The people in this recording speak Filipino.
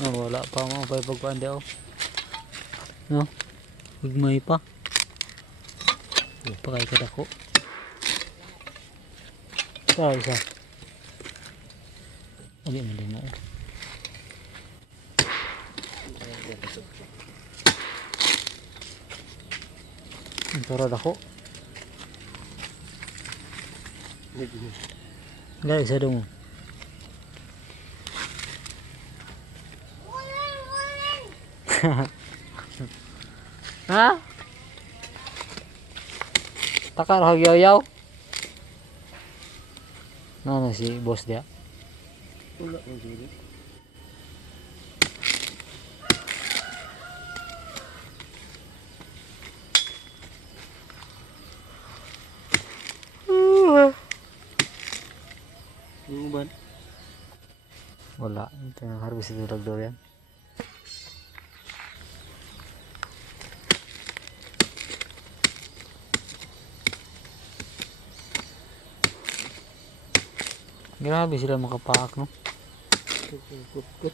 No, wala pa mo pa pagkuan di oh. No. Ugmay pa. Di pa kay kadako. Sa isa. Ali mo din na. eh. Ang turad ako. Gaya isa dong. Hả? Takar hau yo yo. Mana sih bos dia. Uban. Wala, ito yung harvest ito dagdor yan. Grabe sila makapaak no. Kut-kut.